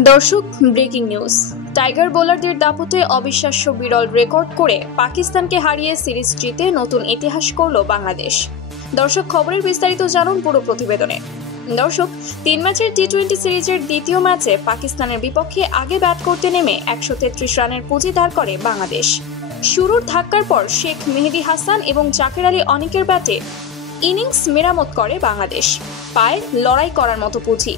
দর্শক, breaking news. Tiger বোলারদের দাপটে অবিশ্বাস্য বিরল রেকর্ড করে পাকিস্তানকে হারিয়ে সিরিজ জিতে নতুন ইতিহাস করল বাংলাদেশ। দর্শক, খবরের বিস্তারিত জানুন পুরো প্রতিবেদনে। দর্শক, 3 ম্যাচের টি-20 সিরিজের দ্বিতীয় ম্যাচে পাকিস্তানের বিপক্ষে আগে ব্যাট করতে নেমে 133 রানের পুঁজি দাঁড় করে বাংলাদেশ। শুরুর ধাক্কার পর শেখ মেহেদী হাসান এবং জাকের আলী অনিকের ব্যাটে ইনিংস মেরামত করে বাংলাদেশ। পায় লড়াই করার মতো পুঁজি।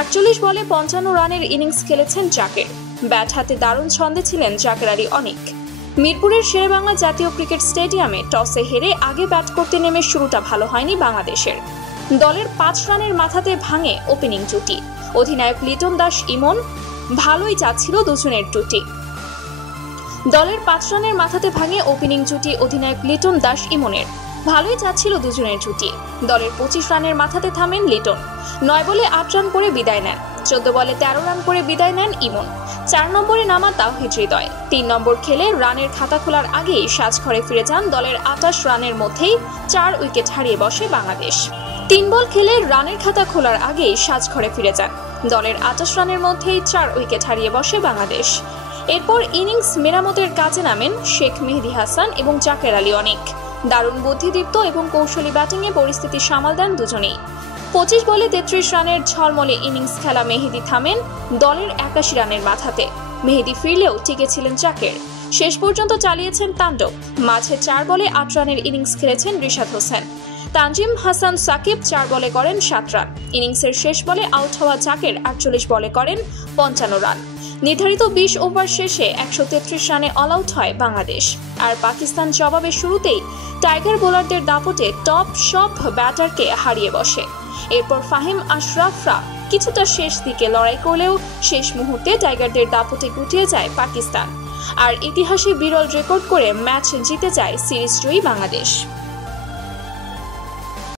48 বলে 55 রানের ইনিংস খেলেছেন জাকের। ব্যাট হাতে দারুণ ছন্দে ছিলেন জাকের আলী অনিক। মিরপুরের শেরেবাংলা জাতীয় ক্রিকেট স্টেডিয়ামে টসে হেরে আগে ব্যাট করতে নেমে শুরুটা ভালো হয়নি বাংলাদেশের। দলের 5 রানের মাথাতে ভাঙে ওপেনিং জুটি। অধিনায়ক লিটন দাস ইমন ভালোই যাচ্ছিল দুজনের জুটি। দলের 5 রানের মাথাতে ভাঙে ওপেনিং জুটি অধিনায়ক লিটন দাস ইমনের। ভালোই যাচ্ছিল দুজনের জুটি। দলের 25 রানের মাথাতে থামেন লিটন। 9 বলে 8 রান করে বিদায় নেন। 14 বলে 13 রান করে বিদায় নেন ইমন। 4 নম্বরে নামা তাওহিদ হৃদয়। 3 নম্বর খেলে রানের খাতা খোলার আগেই সাজঘরে ফিরে যান। দলের 28 রানের মধ্যেই 4 উইকেট হারিয়ে বসে বাংলাদেশ। 3 বল খেলে রানের খাতা খোলার আগেই সাজঘরে ফিরে যান। দলের 28 রানের মধ্যেই 4 উইকেট হারিয়ে বসে বাংলাদেশ। এরপর ইনিংস মেরামতের কাজে নামেন শেখ মেহেদী হাসান এবং জাকের আলী অনিক। দারুণ বুদ্ধিদীপ্ত এবং কৌশলী ব্যাটিংয়ে পরিস্থিতি সামাল দেন দুজনেই। 25 বলে 33 রানের ঝলমলে ইনিংস খেলা মেহেদী থামেন দলের 81 রানের মাথাতে। মেহেদী ফিরলেও টিকেছিলেন জাকের। শেষ পর্যন্ত চালিয়েছেন তাণ্ডব। মাঝে 4 বলে 8 রানের ইনিংস খেলেছেন রিশাদ হোসেন। তানজিম হাসান সাকিব 4 বলে করেন 7 রান। ইনিংসের শেষ বলে আউট হওয়া জাকের 48 বলে করেন 55 রান। নির্ধারিত 20 ওভার শেষে 133 রানে অল আউট হয় বাংলাদেশ। আর পাকিস্তান জবাবের শুরুতেই টাইগার বোলারদের দাপটে টপ সব ব্যাটারকে হারিয়ে বসে। এরপর ফাহিম আশরাফরা কিছুটা শেষ দিকে লড়াই করলেও শেষ মুহূর্তে টাইগারদের দাপটে গুটিয়ে যায় পাকিস্তান। আর ইতিহাসে বিরল রেকর্ড করে ম্যাচ জিতে যায় সিরিজ জয়ী বাংলাদেশ।